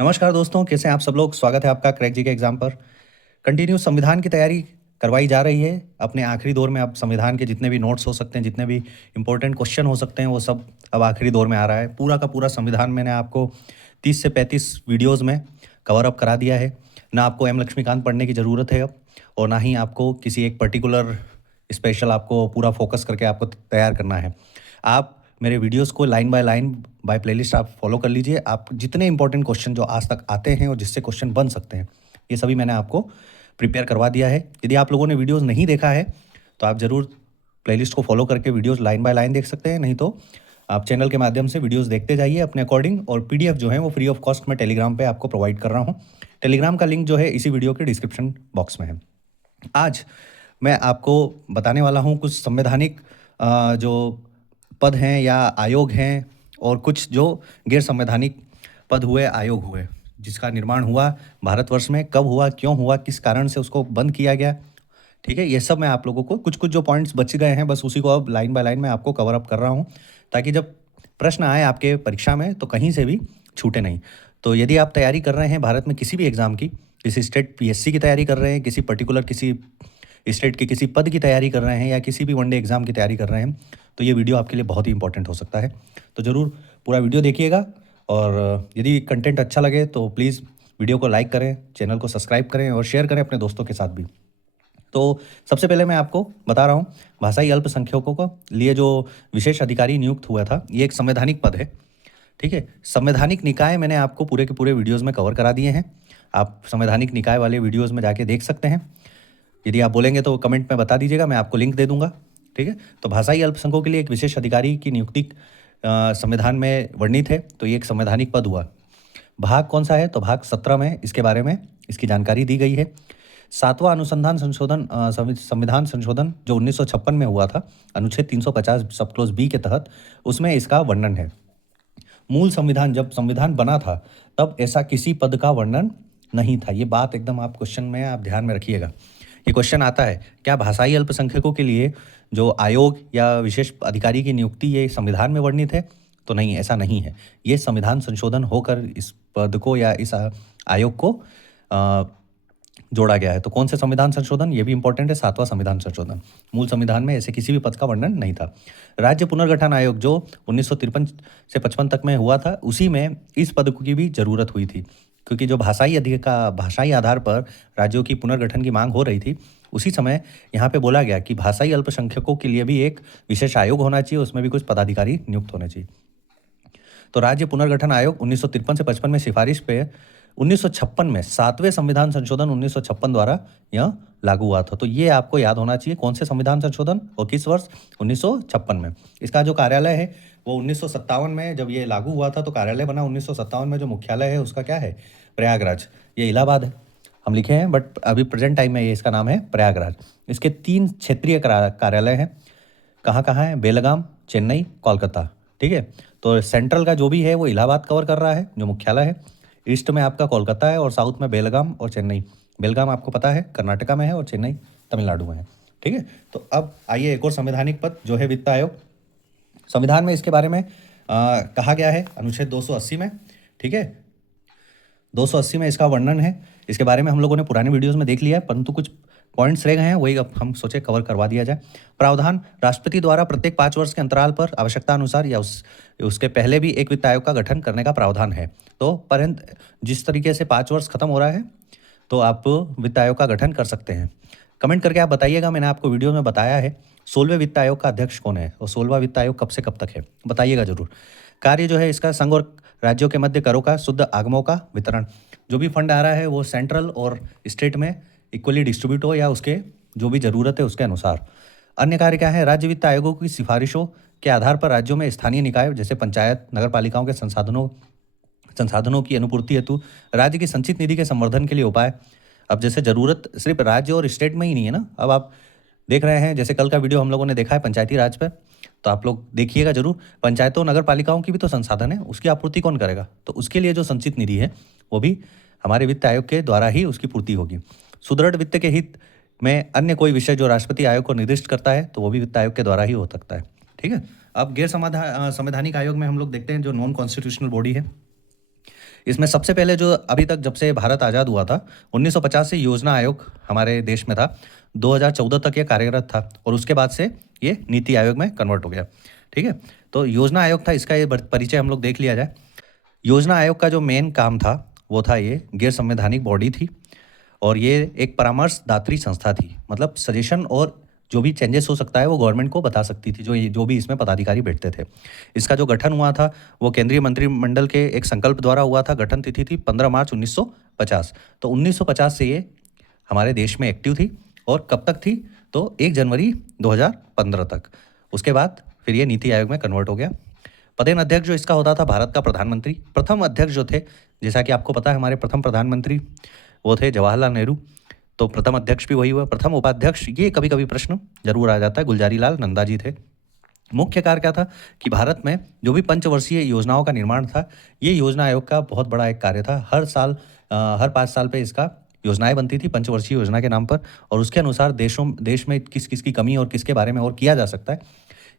नमस्कार दोस्तों, कैसे हैं आप सब लोग। स्वागत है आपका क्रैक जी के एग्जाम पर। कंटिन्यू संविधान की तैयारी करवाई जा रही है। अपने आखिरी दौर में अब संविधान के जितने भी नोट्स हो सकते हैं, जितने भी इंपॉर्टेंट क्वेश्चन हो सकते हैं, वो सब अब आखिरी दौर में आ रहा है। पूरा का पूरा संविधान मैंने आपको 30 से 35 वीडियोज़ में कवर अप करा दिया है। ना आपको एम लक्ष्मीकांत पढ़ने की ज़रूरत है अब, और ना ही आपको किसी एक पर्टिकुलर स्पेशल आपको पूरा फोकस करके आपको तैयार करना है। आप मेरे वीडियोस को line by line by playlist आप फॉलो कर लीजिए। आप जितने इंपॉर्टेंट क्वेश्चन जो आज तक आते हैं और जिससे क्वेश्चन बन सकते हैं, ये सभी मैंने आपको प्रिपेयर करवा दिया है। यदि आप लोगों ने वीडियोस नहीं देखा है तो आप ज़रूर प्लेलिस्ट को फॉलो करके वीडियोस लाइन बाय लाइन देख सकते हैं। नहीं तो आप चैनल के माध्यम से वीडियोस देखते जाइए अपने अकॉर्डिंग। और पीडीएफ जो है वो फ्री ऑफ कॉस्ट मैं टेलीग्राम पे आपको प्रोवाइड कर रहा हूँ। टेलीग्राम का लिंक जो है इसी वीडियो के डिस्क्रिप्शन बॉक्स में है। आज मैं आपको बताने वाला हूँ कुछ संवैधानिक जो पद हैं या आयोग हैं, और कुछ जो गैर संवैधानिक पद हुए, आयोग हुए, जिसका निर्माण हुआ भारतवर्ष में, कब हुआ, क्यों हुआ, किस कारण से उसको बंद किया गया। ठीक है, ये सब मैं आप लोगों को कुछ कुछ जो पॉइंट्स बच गए हैं, बस उसी को अब लाइन बाय लाइन मैं आपको कवर अप कर रहा हूँ, ताकि जब प्रश्न आए आपके परीक्षा में तो कहीं से भी छूटे नहीं। तो यदि आप तैयारी कर रहे हैं भारत में किसी भी एग्ज़ाम की, किसी स्टेट पीएससी की तैयारी कर रहे हैं, किसी पर्टिकुलर किसी स्टेट के किसी पद की तैयारी कर रहे हैं, या किसी भी वनडे एग्ज़ाम की तैयारी कर रहे हैं, तो ये वीडियो आपके लिए बहुत ही इंपॉर्टेंट हो सकता है। तो ज़रूर पूरा वीडियो देखिएगा, और यदि कंटेंट अच्छा लगे तो प्लीज़ वीडियो को लाइक करें, चैनल को सब्सक्राइब करें और शेयर करें अपने दोस्तों के साथ भी। तो सबसे पहले मैं आपको बता रहा हूँ, भाषाई अल्पसंख्यकों को लिए जो विशेष अधिकारी नियुक्त हुआ था, ये एक संवैधानिक पद है। ठीक है, संवैधानिक निकाय मैंने आपको पूरे के पूरे वीडियोज़ में कवर करा दिए हैं। आप संवैधानिक निकाय वाले वीडियोज़ में जाके देख सकते हैं। यदि आप बोलेंगे तो कमेंट में बता दीजिएगा, मैं आपको लिंक दे दूंगा। ठीक है, तो भाषाई अल्पसंख्यकों के लिए एक विशेष अधिकारी की नियुक्ति संविधान में वर्णित है, तो ये एक संवैधानिक पद हुआ। भाग कौन सा है, तो भाग 17 में इसके बारे में इसकी जानकारी दी गई है। 7वां अनुसंधान संशोधन संविधान संशोधन जो 1956 में हुआ था, अनुच्छेद 350 सब क्लोज बी के तहत, उसमें इसका वर्णन है। मूल संविधान जब संविधान बना था तब ऐसा किसी पद का वर्णन नहीं था। ये बात एकदम आप क्वेश्चन में आप ध्यान में रखिएगा। ये क्वेश्चन आता है, क्या भाषाई अल्पसंख्यकों के लिए जो आयोग या विशेष अधिकारी की नियुक्ति ये संविधान में वर्णित है? तो नहीं, ऐसा नहीं है। ये संविधान संशोधन होकर इस पद को या इस आयोग को जोड़ा गया है। तो कौन से संविधान संशोधन, ये भी इंपॉर्टेंट है, 7वां संविधान संशोधन। मूल संविधान में ऐसे किसी भी पद का वर्णन नहीं था। राज्य पुनर्गठन आयोग जो 1953 से 55 तक में हुआ था, उसी में इस पद की भी जरूरत हुई थी, क्योंकि जो भाषाई आधार पर राज्यों की पुनर्गठन की मांग हो रही थी, उसी समय यहाँ पे बोला गया कि भाषाई अल्पसंख्यकों के लिए भी एक विशेष आयोग होना चाहिए, उसमें भी कुछ पदाधिकारी नियुक्त होने चाहिए। तो राज्य पुनर्गठन आयोग 1953 से 55 में सिफारिश पे 1956 में 7वें संविधान संशोधन 1956 द्वारा यह लागू हुआ था। तो ये आपको याद होना चाहिए, कौन से संविधान संशोधन और किस वर्ष, 1956 में। इसका जो कार्यालय है वो 1957 में जब ये लागू हुआ था तो कार्यालय बना। 1957 में जो मुख्यालय है उसका क्या है, प्रयागराज। ये इलाहाबाद है, हम लिखे हैं, बट अभी प्रेजेंट टाइम में ये इसका नाम है प्रयागराज। इसके 3 क्षेत्रीय कार्यालय हैं। कहाँ कहाँ है, बेलगाम, चेन्नई, कोलकाता। ठीक है, तो सेंट्रल का जो भी है वो इलाहाबाद कवर कर रहा है, जो मुख्यालय है। ईस्ट में आपका कोलकाता है, और साउथ में बेलगाम और चेन्नई। बेलगाम आपको पता है कर्नाटका में है, और चेन्नई तमिलनाडु में है। ठीक है, तो अब आइए एक और संवैधानिक पद जो है वित्त आयोग। संविधान में इसके बारे में कहा गया है अनुच्छेद 280 में। ठीक है, 280 में इसका वर्णन है। इसके बारे में हम लोगों ने पुराने वीडियोस में देख लिया है, परंतु कुछ पॉइंट्स रह गए हैं, वही अब हम सोचे कवर करवा दिया जाए। प्रावधान, राष्ट्रपति द्वारा प्रत्येक 5 वर्ष के अंतराल पर आवश्यकता अनुसार या उसके पहले भी एक वित्त आयोग का गठन करने का प्रावधान है। तो परंतु जिस तरीके से 5 वर्ष खत्म हो रहा है तो आप वित्त आयोग का गठन कर सकते हैं। कमेंट करके आप बताइएगा, मैंने आपको वीडियो में बताया है 16वें वित्त आयोग का अध्यक्ष कौन है, और 16वां वित्त आयोग कब से कब तक है, बताइएगा जरूर। कार्य जो है इसका संघ और राज्यों के मध्य करों का शुद्ध आगमों का वितरण, जो भी फंड आ रहा है वो सेंट्रल और स्टेट में इक्वली डिस्ट्रीब्यूट हो, या उसके जो भी ज़रूरत है उसके अनुसार। अन्य कार्य क्या है, राज्य वित्त आयोगों की सिफारिशों के आधार पर राज्यों में स्थानीय निकाय जैसे पंचायत, नगर पालिकाओं के संसाधनों की अनुपूर्ति हेतु राज्य की संचित निधि के संवर्धन के लिए उपाय। अब जैसे ज़रूरत सिर्फ राज्य और स्टेट में ही नहीं है ना, अब आप देख रहे हैं, जैसे कल का वीडियो हम लोगों ने देखा है पंचायती राज पर, तो आप लोग देखिएगा जरूर। पंचायतों नगर पालिकाओं की भी तो संसाधन है, उसकी आपूर्ति कौन करेगा, तो उसके लिए जो संचित निधि है वो भी हमारे वित्त आयोग के द्वारा ही उसकी पूर्ति होगी। सुदृढ़ वित्त के हित में अन्य कोई विषय जो राष्ट्रपति आयोग को निर्दिष्ट करता है तो वो भी वित्त आयोग के द्वारा ही हो सकता है। ठीक है, अब संवैधानिक आयोग में हम लोग देखते हैं जो नॉन कॉन्स्टिट्यूशनल बॉडी है। इसमें सबसे पहले जो अभी तक जब से भारत आज़ाद हुआ था 1950 से योजना आयोग हमारे देश में था, 2014 तक ये कार्यरत था और उसके बाद से ये नीति आयोग में कन्वर्ट हो गया। ठीक है, तो योजना आयोग था, इसका ये परिचय हम लोग देख लिया जाए। योजना आयोग का जो मेन काम था वो था, ये गैर संवैधानिक बॉडी थी और ये एक परामर्शदात्री संस्था थी, मतलब सजेशन और जो भी चेंजेस हो सकता है वो गवर्नमेंट को बता सकती थी, जो भी इसमें पदाधिकारी बैठते थे। इसका जो गठन हुआ था वो केंद्रीय मंत्रिमंडल के एक संकल्प द्वारा हुआ था। गठन तिथि थी 15 मार्च 1950। तो 1950 से ये हमारे देश में एक्टिव थी और कब तक थी, तो 1 जनवरी 2015 तक। उसके बाद फिर ये नीति आयोग में कन्वर्ट हो गया। पदेन अध्यक्ष जो इसका होता था भारत का प्रधानमंत्री। प्रथम अध्यक्ष जो थे, जैसा कि आपको पता है, हमारे प्रथम प्रधानमंत्री वो थे जवाहरलाल नेहरू, तो प्रथम अध्यक्ष भी वही हुआ। प्रथम उपाध्यक्ष, ये कभी कभी प्रश्न जरूर आ जाता है, गुलजारी लाल नंदा जी थे। मुख्य कार्य क्या था कि भारत में जो भी पंचवर्षीय योजनाओं का निर्माण था, ये योजना आयोग का बहुत बड़ा एक कार्य था। हर साल हर 5 साल पे इसका योजनाएं बनती थी पंचवर्षीय योजना के नाम पर, और उसके अनुसार देश में किस किस की कमी और किसके बारे में और किया जा सकता है,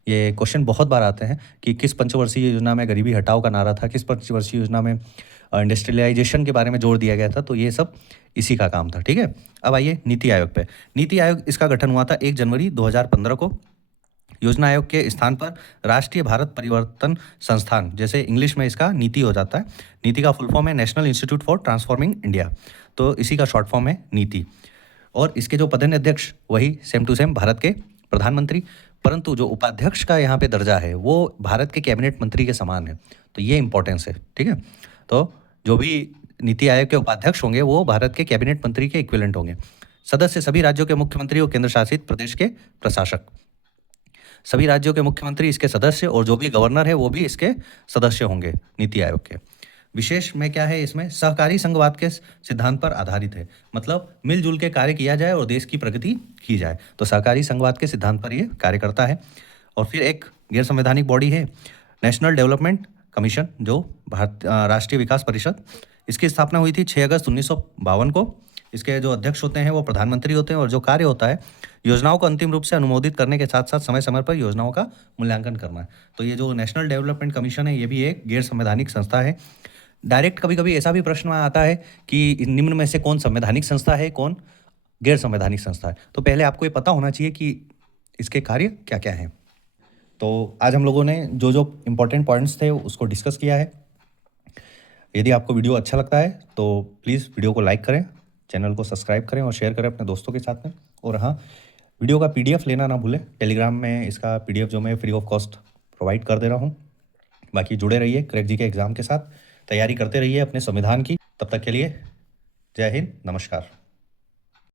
ये क्वेश्चन बहुत बार आते हैं कि किस पंचवर्षीय योजना में गरीबी हटाओ का नारा था, किस पंचवर्षीय योजना में इंडस्ट्रियलाइजेशन के बारे में जोर दिया गया था। तो ये सब इसी का काम था। ठीक है, अब आइए नीति आयोग पे। नीति आयोग, इसका गठन हुआ था 1 जनवरी 2015 को। योजना आयोग के स्थान पर राष्ट्रीय भारत परिवर्तन संस्थान, जैसे इंग्लिश में इसका नीति हो जाता है। नीति का फुल फॉर्म है national institute for transforming India, तो इसी का शॉर्ट फॉर्म है नीति। और इसके जो पदेन अध्यक्ष वही सेम टू सेम भारत के प्रधानमंत्री, परंतु जो उपाध्यक्ष का यहाँ पे दर्जा है वो भारत के कैबिनेट मंत्री के समान है। तो ये इंपॉर्टेंस है। ठीक है, तो जो भी नीति आयोग के उपाध्यक्ष होंगे वो भारत के कैबिनेट मंत्री के इक्विवेलेंट होंगे। सदस्य सभी राज्यों के मुख्यमंत्री और केंद्र शासित प्रदेश के प्रशासक। सभी राज्यों के मुख्यमंत्री इसके सदस्य और जो भी गवर्नर है वो भी इसके सदस्य होंगे नीति आयोग के। विशेष में क्या है, इसमें सहकारी संघवाद के सिद्धांत पर आधारित है, मतलब मिलजुल के कार्य किया जाए और देश की प्रगति की जाए। तो सहकारी संघवाद के सिद्धांत पर ये कार्य करता है। और फिर एक गैर संवैधानिक बॉडी है नेशनल डेवलपमेंट कमीशन, जो भारत राष्ट्रीय विकास परिषद, इसकी स्थापना हुई थी 6 अगस्त 1952 को। इसके जो अध्यक्ष होते हैं वो प्रधानमंत्री होते हैं और जो कार्य होता है योजनाओं को अंतिम रूप से अनुमोदित करने के साथ साथ समय समय पर योजनाओं का मूल्यांकन करना है। तो ये जो नेशनल डेवलपमेंट कमीशन है ये भी एक गैर संवैधानिक संस्था है। डायरेक्ट कभी कभी ऐसा भी प्रश्न आता है कि निम्न में से कौन संवैधानिक संस्था है, कौन गैर संवैधानिक संस्था है। तो पहले आपको ये पता होना चाहिए कि इसके कार्य क्या क्या हैं। तो आज हम लोगों ने जो जो इम्पोर्टेंट पॉइंट्स थे उसको डिस्कस किया है। यदि आपको वीडियो अच्छा लगता है तो प्लीज़ वीडियो को लाइक करें, चैनल को सब्सक्राइब करें और शेयर करें अपने दोस्तों के साथ में। और हाँ, वीडियो का PDF लेना ना भूलें। टेलीग्राम में इसका PDF जो मैं फ्री ऑफ कॉस्ट प्रोवाइड कर दे रहा हूँ। बाकी जुड़े रहिए क्रैक जी के एग्ज़ाम के साथ, तैयारी करते रहिए अपने संविधान की। तब तक के लिए जय हिंद, नमस्कार।